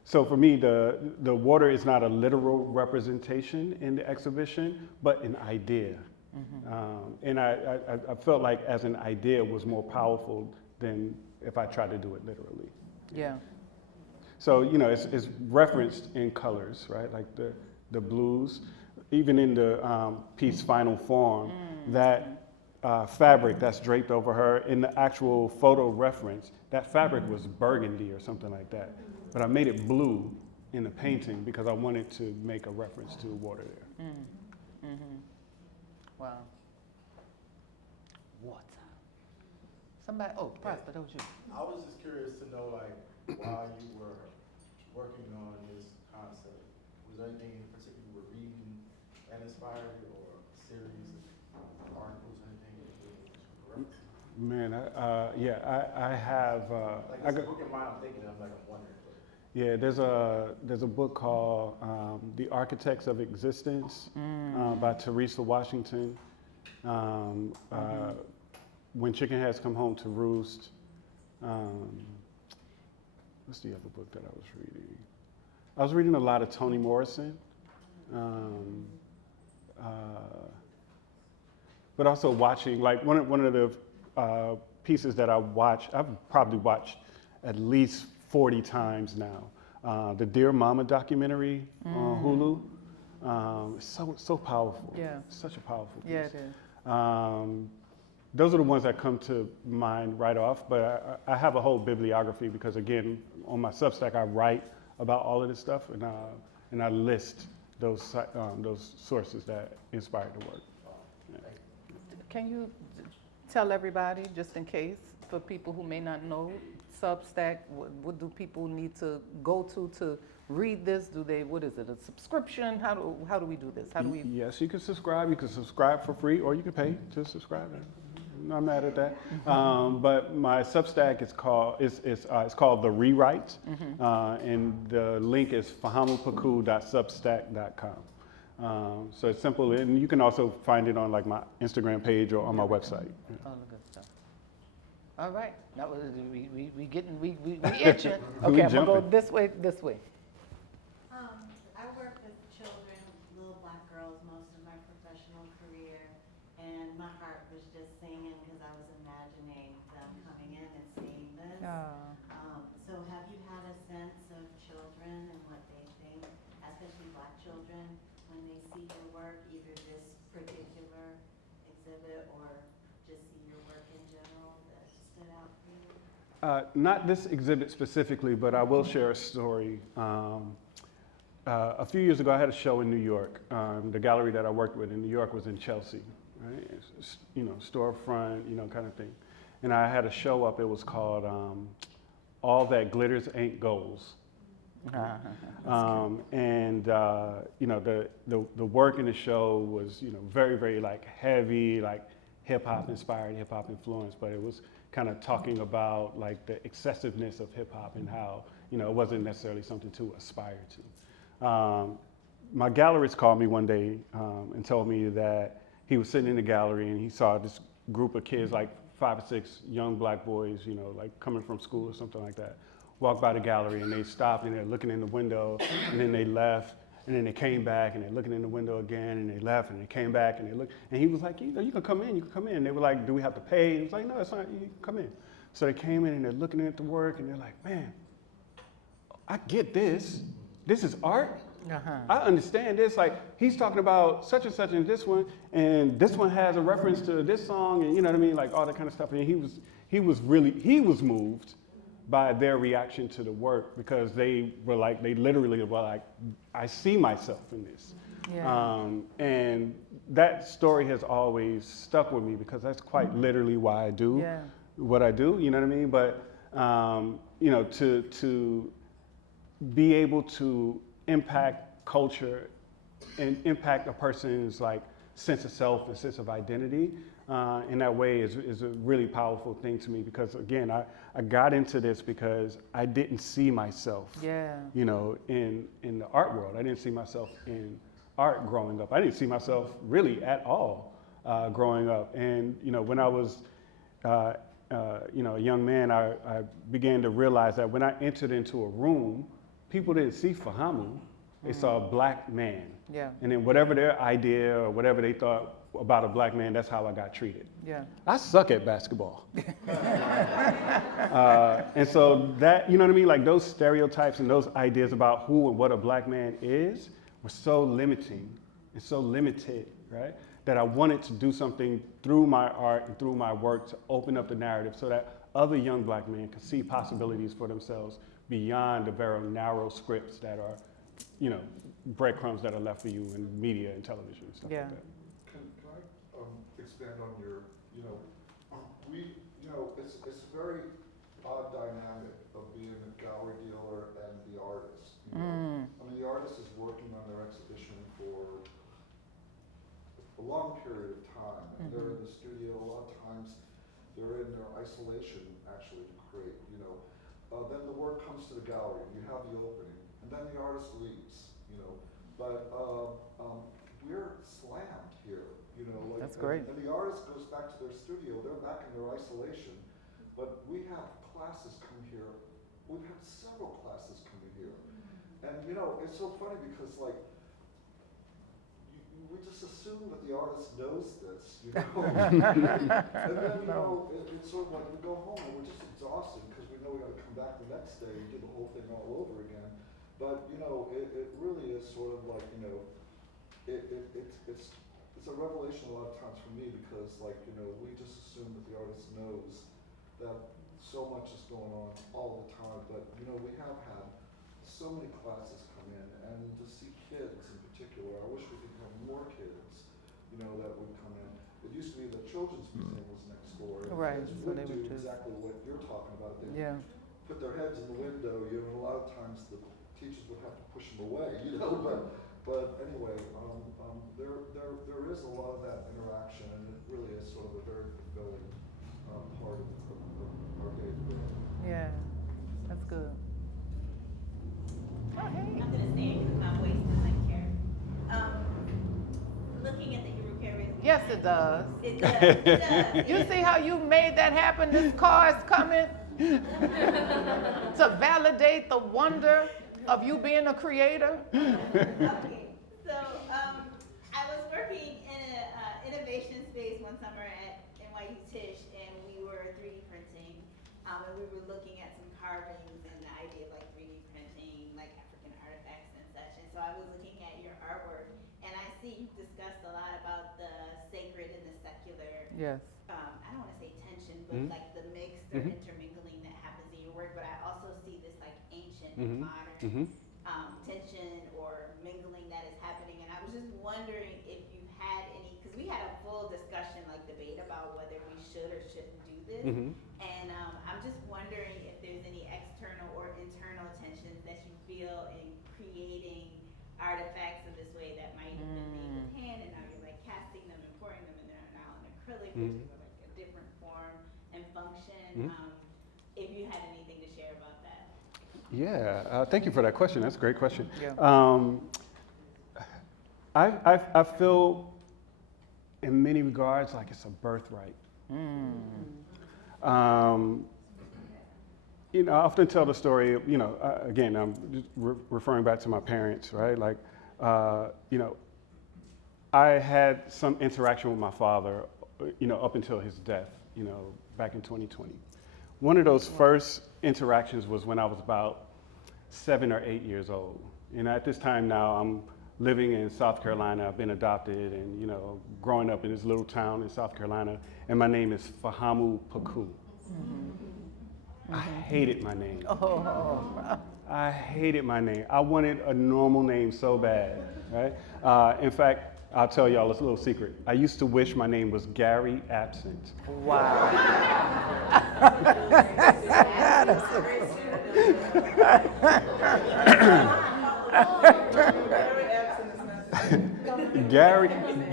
So for me, the water is not a literal representation in the exhibition, but an idea. And I felt like as an idea was more powerful than if I tried to do it literally. Yeah. So, you know, it's referenced in colors, right? Like the blues, even in the piece Final Form, that fabric that's draped over her in the actual photo reference, that fabric was burgundy or something like that. But I made it blue in the painting because I wanted to make a reference to water there. Wow. Water. Somebody, oh, Prosper, that was you. I was just curious to know, like, while you were working on this concept, was there anything in particular you were reading that inspired you, or a series of articles, anything that you reference? Man, I have. Like, there's a book in mind I'm thinking of, like, I'm wondering. Yeah, there's a book called The Architects of Existence by Teresa Washington. When Chicken Has Come Home to Roost. What's the other book that I was reading? I was reading a lot of Toni Morrison. But also watching, like one of the pieces that I've probably watched at least 40 times now. The Dear Mama documentary on Hulu. So powerful. Yeah. Such a powerful piece. Yeah, it is. Those are the ones that come to mind right off, but I have a whole bibliography because, again, on my Substack, I write about all of this stuff, and I list those sources that inspired the work. Yeah. Can you tell everybody, just in case, for people who may not know, Substack, what do people need to go to read this? What is it, a subscription? How do we do this? How do we? Yes, you can subscribe. You can subscribe for free, or you can pay to subscribe. I'm not mad at that. But my Substack is called it's called The Rewrite, and the link is fahamupecou.substack.com. So it's simple, and you can also find it on like my Instagram page or on my website. All the good stuff. All right, that was we itching. We Okay, I'm gonna go jumping. this way. I work with children, little black girls, most of my professional career, and my heart was just singing because I was imagining them coming in and seeing this. So have you had a sense of children and what they think, especially black children, when they see your work, either this particular exhibit or just see your work in general that stood out for you? Not this exhibit specifically, but I will share a story. A few years ago, I had a show in New York. The gallery that I worked with in New York was in Chelsea, right? It's, you know, storefront, you know, kind of thing. And I had a show up. It was called All That Glitters Ain't Goals. And you know, the work in the show was, you know, very, very like heavy, like hip hop inspired, hip hop influenced, but it was kind of talking about like the excessiveness of hip hop and how, you know, it wasn't necessarily something to aspire to. My gallerist called me one day and told me that he was sitting in the gallery and he saw this group of kids, like 5 or 6 young black boys, you know, like coming from school or something like that, walked by the gallery and they stopped and they're looking in the window and then they left and then they came back and they're looking in the window again and they left and they came back and they looked, and he was like, you know, you can come in, you can come in. And they were like, do we have to pay? He was like, no, it's not, you can come in. So they came in and they're looking at the work and they're like, man, I get this. This is art. I understand this. Like, he's talking about such and such in this one, and this one has a reference to this song, and you know what I mean, like all that kind of stuff. And he was moved by their reaction to the work, because they were like, they literally were like, I see myself in this. Yeah. And that story has always stuck with me, because that's quite literally why I do what I do. You know what I mean? But you know, to be able to impact culture and impact a person's like sense of self and sense of identity in that way is a really powerful thing to me, because again, I got into this because I didn't see myself, you know, in the art world. I didn't see myself in art growing up. I didn't see myself really at all growing up. And you know, when I was you know, a young man, I began to realize that when I entered into a room, people didn't see Fahamu, they saw a black man. And then whatever their idea or whatever they thought about a black man, that's how I got treated. I suck at basketball. And so that, you know what I mean? Like those stereotypes and those ideas about who and what a black man is were so limiting and so limited, right? That I wanted to do something through my art and through my work to open up the narrative so that other young black men could see possibilities for themselves beyond the very narrow scripts that are, you know, breadcrumbs that are left for you in media and television and stuff like that. Can I expand on your, you know, it's a very odd dynamic of being a gallery dealer and the artist. You know? I mean, the artist is working on their exhibition for a long period of time, and they're in the studio. A lot of times, they're in their isolation actually to create. You know, then the work comes to the gallery. You have the opening, and then the artist leaves. You know, but we're slammed here. You know, like, that's great. And the artist goes back to their studio. They're back in their isolation, but we have classes come here. We've had several classes coming here, and you know, it's so funny because like. We just assume that the artist knows this, you know. And then, you know, it's sort of like we go home and we're just exhausted because we know we got to come back the next day and do the whole thing all over again. But you know, it really is sort of like, you know, it's a revelation a lot of times for me, because like, you know, we just assume that the artist knows that so much is going on all the time. But you know, we have had so many classes come in, and to see kids in particular, I wish we could have more kids, you know, that would come in. It used to be the Children's Museum was next door, and Right, kids so would they do would just- exactly what you're talking about. They Yeah. would put their heads in the window, you know, and a lot of times the teachers would have to push them away, you know, but anyway, there is a lot of that interaction, and it really is sort of a very fulfilling part of our day-to-day. Yeah, that's good. Oh, hey. I'm gonna say it because my voice doesn't care. Looking at the European. Yes, it does. It does. It does. You see how you made that happen? This car is coming to validate the wonder of you being a creator. Okay, so I was working in an innovation space one summer at NYU Tisch, and we were 3D printing, and we were looking at some carvings and the idea of like 3D printing, like African artifacts and such. And so I was looking at your artwork, and I see you discussed a lot about the sacred and the secular. Yes. I don't want to say tension, but like the mix or intermingling that happens in your work. But I also see this like ancient and modern tension or mingling that is happening. And I was just wondering if you had any, because we had a full discussion, like debate about whether we should or shouldn't do this. And I'm just wondering if there's any external or internal tensions that you feel in creating artifacts in this way that might have been made with hand, and now you're like casting them and pouring them, and they're now in acrylic. acrylic, Mhm. which is like a different form and function. Mhm. If you had anything to share about that. Yeah, thank you for that question. That's a great question. Yeah. I feel in many regards like it's a birthright. You know, I often tell the story, you know, again, I'm just referring back to my parents, right? Like, you know, I had some interaction with my father, you know, up until his death, you know, back in 2020. One of those first interactions was when I was about 7 or 8 years old. And at this time now, I'm living in South Carolina. I've been adopted and, you know, growing up in this little town in South Carolina. And my name is Fahamu Pecou. I hated my name. I hated my name. I wanted a normal name so bad, right? In fact, I'll tell y'all a little secret. I used to wish my name was Gary Absent. Wow.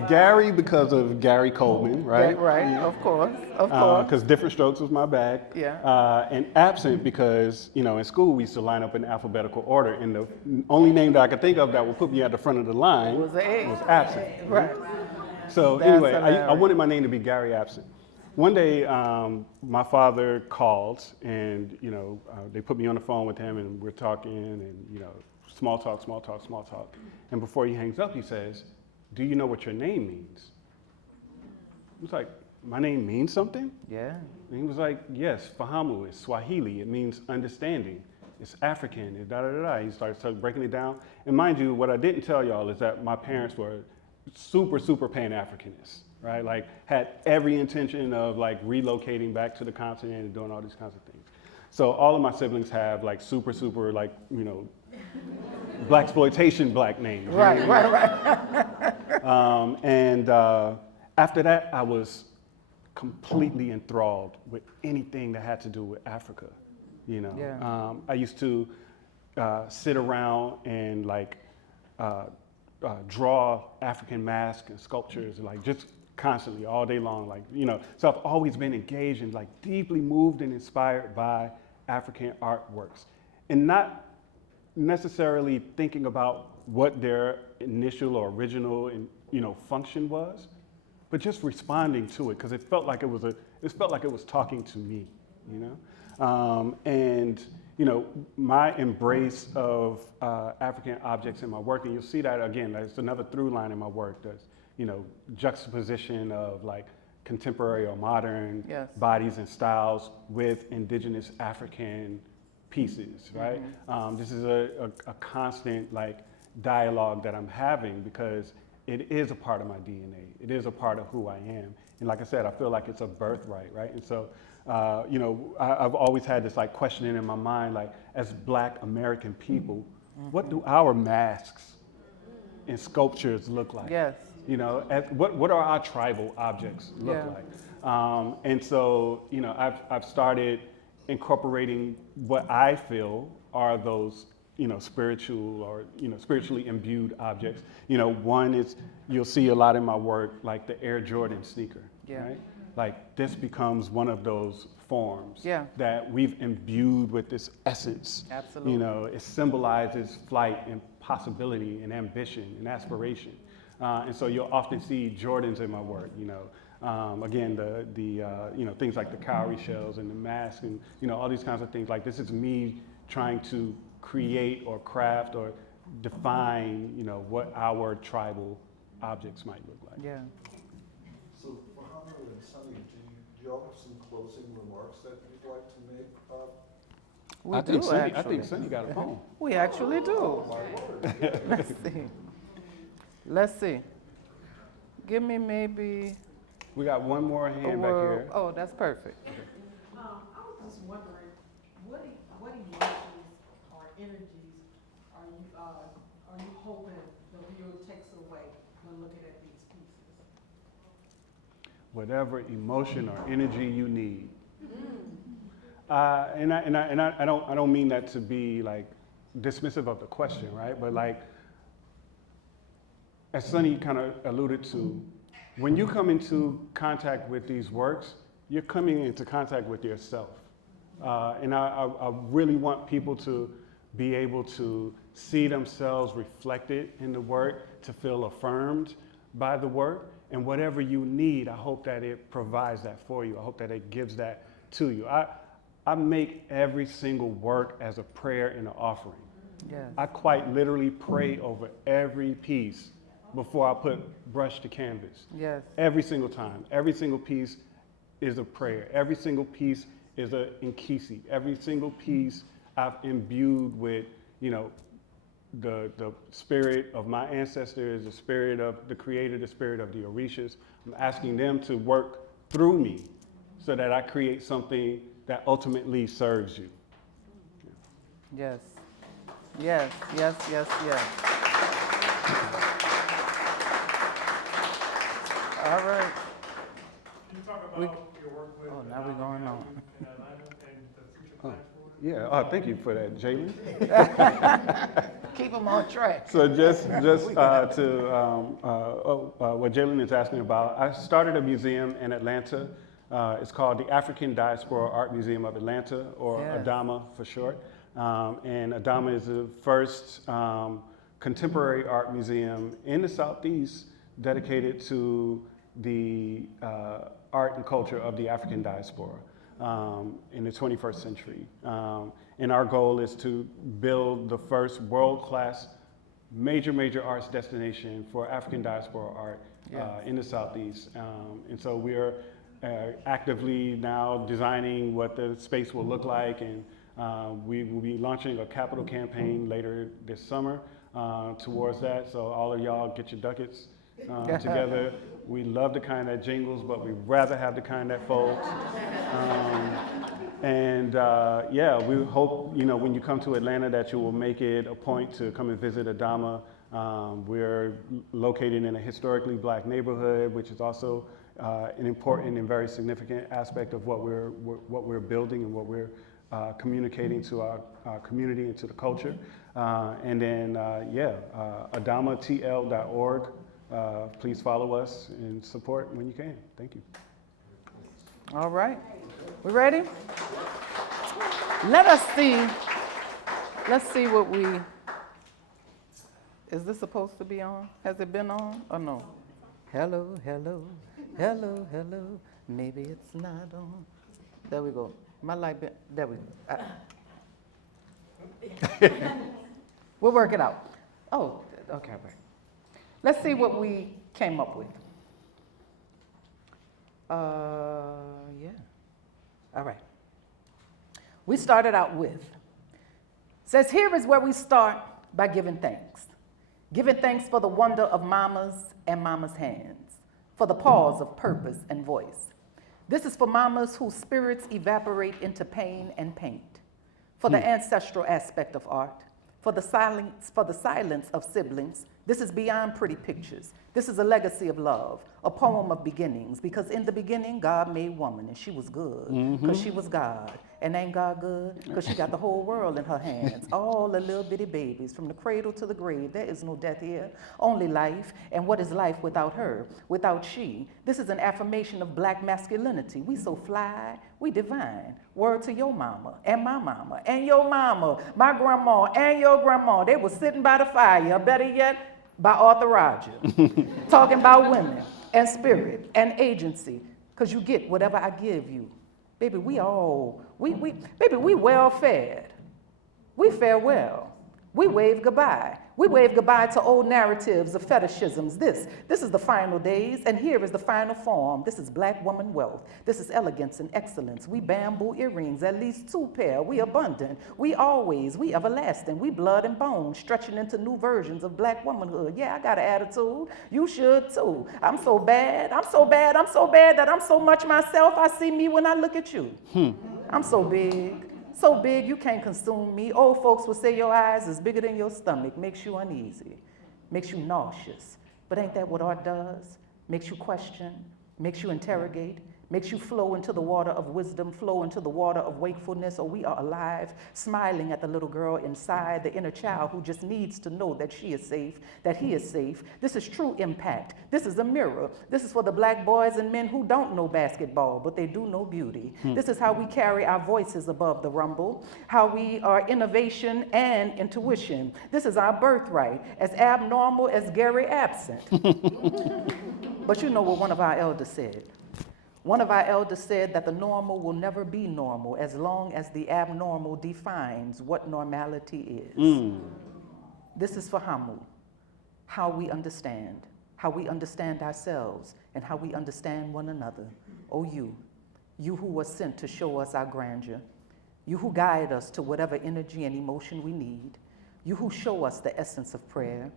Gary because of Gary Coleman, right? Right, of course, of course. Because Different Strokes was my bag. Yeah. And Absent because, you know, in school we used to line up in alphabetical order, and the only name that I could think of that would put me at the front of the line Was A. was Absent. Right. So That's anyway, I hilarious. wanted my name to be Gary Absent. One day, my father called, and you know, they put me on the phone with him, and we're talking, and you know, small talk, small talk, small talk. And before he hangs up, he says, "Do you know what your name means?" I was like, "My name means something?" Yeah. And he was like, "Yes, Fahamu is Swahili. It means understanding. It's African, and da da da da." He started breaking it down. And mind you, what I didn't tell y'all is that my parents were super Pan-Africanists, right? Like had every intention of like relocating back to the continent and doing all these kinds of things. So all of my siblings have like super like, you know, blaxploitation black names. Right. And after that, I was completely enthralled with anything that had to do with Africa. You know, Yeah. I used to sit around and like draw African masks and sculptures, and like just constantly all day long, like, you know. So I've always been engaged and like deeply moved and inspired by African artworks, and not necessarily thinking about what their initial or original and, you know, function was, but just responding to it because it felt like it was talking to me, you know. And you know, my embrace of African objects in my work, and you'll see that again, there's another through line in my work, that's, you know, juxtaposition of like contemporary or modern Yes. bodies and styles with indigenous African pieces, right? This is a constant like dialogue that I'm having because it is a part of my DNA. It is a part of who I am. And like I said, I feel like it's a birthright, right? And so, you know, I've always had this like questioning in my mind, like as Black American people, what do our masks and sculptures look like? Yes. You know, what are our tribal objects look Yeah. like? And so, you know, I've started incorporating what I feel are those, you know, spiritual or, you know, spiritually imbued objects. You know, one is, you'll see a lot in my work, like the Air Jordan sneaker, Yeah. right? Like this becomes one of those forms Yeah. that we've imbued with this essence. Absolutely. You know, it symbolizes flight and possibility and ambition and aspiration. And so you'll often see Jordans in my work, you know. Again, the you know, things like the cowrie shells and the mask and, you know, all these kinds of things. Like this is me trying to create or craft or define, you know, what our tribal objects might look like. Yeah. So Fahamu and Sunni, do y'all have some closing remarks that you'd like to make? We I think do, Sunni, actually. I think Sunni got a poem. We actually do. My word. Let's see. Let's see. Give me maybe We got one more a hand back word. here. Oh, that's perfect. I was just wondering, what emotions or energies are you hoping the viewer takes away when looking at these pieces? Whatever emotion or energy you need. And I don't mean that to be like dismissive of the question, right? But like, as Sunni kind of alluded to, when you come into contact with these works, you're coming into contact with yourself. And I really want people to be able to see themselves reflected in the work, to feel affirmed by the work. And whatever you need, I hope that it provides that for you. I hope that it gives that to you. I make every single work as a prayer and an offering. Yes. I quite literally pray over every piece before I put brush to canvas. Yes. Every single time. Every single piece is a prayer. Every single piece is a inkisi. Every single piece I've imbued with, you know, the spirit of my ancestors, the spirit of the creator, the spirit of the Orishas. I'm asking them to work through me so that I create something that ultimately serves you. Yes. Yes, yes, yes, yes. All right. Can you talk about your work with now we're going on. in Atlanta and the future plans for it? Yeah, thank you for that, Jalen. Keep them on track. So just what Jalen is asking about, I started a museum in Atlanta. It's called the African Diaspora Art Museum of Atlanta, or Yes. ADAMA for short. And ADAMA is the first contemporary art museum in the Southeast dedicated to the art and culture of the African diaspora in the 21st century. And our goal is to build the first world-class major arts destination for African diaspora art in the Southeast. And so we are actively now designing what the space will look like, and we will be launching a capital campaign later this summer towards that. So all of y'all get your ducats together. We love the kind that jingles, but we'd rather have the kind that folds. Yeah, we hope, you know, when you come to Atlanta that you will make it a point to come and visit ADAMA. We're located in a historically black neighborhood, which is also an important and very significant aspect of what we're building and what we're communicating to our community and to the culture. ADAMATL.org. Please follow us and support when you can. Thank you. All right. We ready? Let's see what we, is this supposed to be on? Has it been on or no? Hello, hello, hello, hello. Maybe it's not on. There we go. My light been, there we go. We'll work it out. Oh, okay, right. Let's see what we came up with. Yeah. All right. We started out with, says here is where we start by giving thanks. Giving thanks for the wonder of mamas and mamas' hands, for the pause of purpose and voice. This is for mamas whose spirits evaporate into pain and paint, for the ancestral aspect of art, for the silence of siblings. This is beyond pretty pictures. This is a legacy of love, a poem of beginnings, because in the beginning, God made woman, and she was good, because she was God. And ain't God good? Because she got the whole world in her hands, all the little bitty babies, from the cradle to the grave. There is no death here, only life. And what is life without her, without she? This is an affirmation of black masculinity. We so fly, we divine. Word to your mama, and my mama, and your mama, my grandma, and your grandma. They were sitting by the fire, better yet, by Arthur Roger, talking about women and spirit and agency, because you get whatever I give you. Baby, we well fed. We fare well. We wave goodbye. We wave goodbye to old narratives of fetishisms. This is the final days, and here is the final form. This is black woman wealth. This is elegance and excellence. We bamboo earrings, at least 2 pair. We abundant. We always. We everlasting. We blood and bone, stretching into new versions of black womanhood. Yeah, I got an attitude. You should too. I'm so bad. I'm so bad. I'm so bad that I'm so much myself. I see me when I look at you. I'm so big. So big you can't consume me. Old folks will say your eyes is bigger than your stomach. Makes you uneasy, makes you nauseous. But ain't that what art does? Makes you question, makes you interrogate, makes you flow into the water of wisdom, flow into the water of wakefulness, or we are alive, smiling at the little girl inside, the inner child who just needs to know that she is safe, that he is safe. This is true impact. This is a mirror. This is for the black boys and men who don't know basketball, but they do know beauty. This is how we carry our voices above the rumble, how we are innovation and intuition. This is our birthright, as abnormal as Gary absent. But you know what one of our elders said. One of our elders said that the normal will never be normal as long as the abnormal defines what normality is. This is Fahamu, how we understand ourselves, and how we understand one another. Oh, you who were sent to show us our grandeur, you who guide us to whatever energy and emotion we need, you who show us the essence of prayer,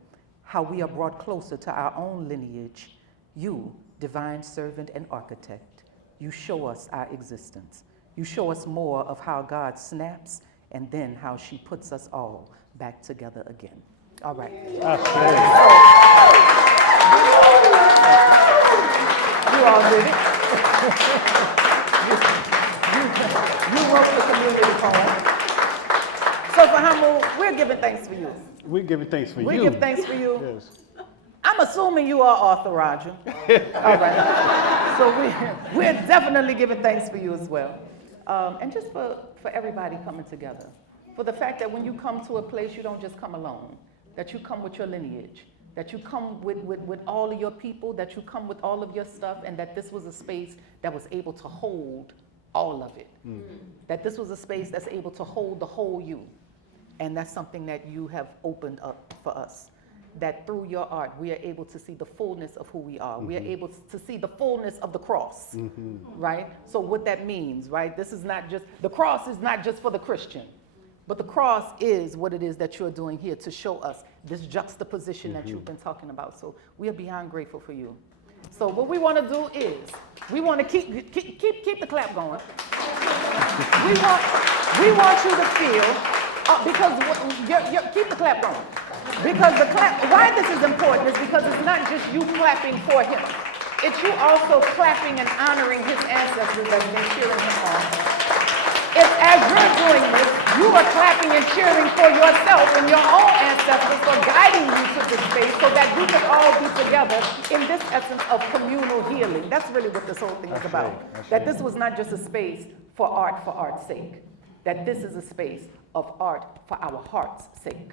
how we are brought closer to our own lineage, you, divine servant and architect. You show us our existence. You show us more of how God snaps and then how she puts us all back together again. All right. You all did it. you wrote the community poem. So Fahamu, we're giving thanks for you. We're giving thanks for you. We give thanks for you. Yes. I'm assuming you are Arthur Roger. All right. So we're definitely giving thanks for you as well. And just for everybody coming together. For the fact that when you come to a place, you don't just come alone. That you come with your lineage. That you come with all of your people. That you come with all of your stuff. And that this was a space that was able to hold all of it. That this was a space that's able to hold the whole you. And that's something that you have opened up for us. That through your art, we are able to see the fullness of who we are. We are able to see the fullness of the cross, right? So what that means, right? This is not just, the cross is not just for the Christian, but the cross is what it is that you're doing here to show us this juxtaposition that you've been talking about. So we are beyond grateful for you. So what we want to do is, we want to keep the clap going. We want you to feel, because keep the clap going. Because the clap, why this is important is because it's not just you clapping for him. It's you also clapping and honoring his ancestors that have been cheering him on. It's as you're doing this, you are clapping and cheering for yourself and your own ancestors for guiding you to this space so that we could all be together in this essence of communal healing. That's really what this whole thing is about. That this was not just a space for art's sake. That this is a space of art for our heart's sake.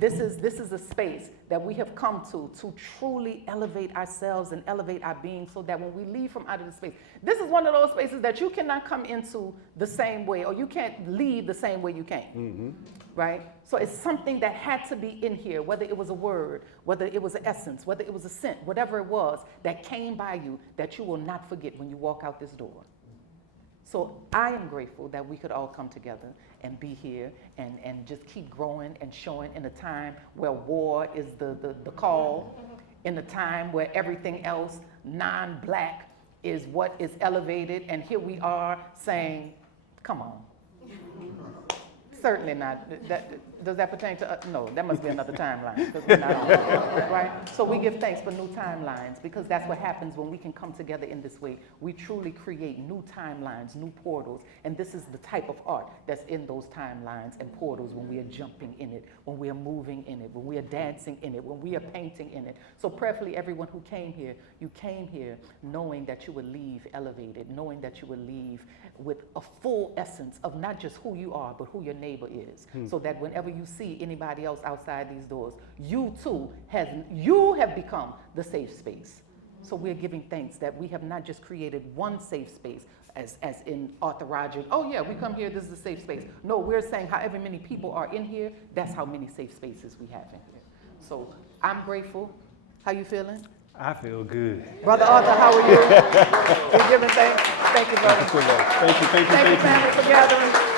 This is a space that we have come to truly elevate ourselves and elevate our being so that when we leave from out of this space, this is one of those spaces that you cannot come into the same way or you can't leave the same way you came, right? So it's something that had to be in here, whether it was a word, whether it was an essence, whether it was a scent, whatever it was that came by you that you will not forget when you walk out this door. So I am grateful that we could all come together and be here and just keep growing and showing in a time where war is the call, in a time where everything else non-black is what is elevated, and here we are saying, come on. Certainly not. Does that pertain to us? No, that must be another timeline, because we're not on it, right? So we give thanks for new timelines, because that's what happens when we can come together in this way. We truly create new timelines, new portals, and this is the type of art that's in those timelines and portals when we are jumping in it, when we are moving in it, when we are dancing in it, when we are painting in it. So prayerfully, everyone who came here, you came here knowing that you would leave elevated, knowing that you would leave with a full essence of not just who you are, but who your neighbor is. So that whenever you see anybody else outside these doors, you too have become the safe space. So we're giving thanks that we have not just created one safe space, as in Arthur Roger, oh yeah, we come here, this is a safe space. No, we're saying however many people are in here, that's how many safe spaces we have in here. So I'm grateful. How you feeling? I feel good. Brother Arthur, how are you? We're giving thanks. Thank you, brother. Thank you, Thank you, family, for gathering.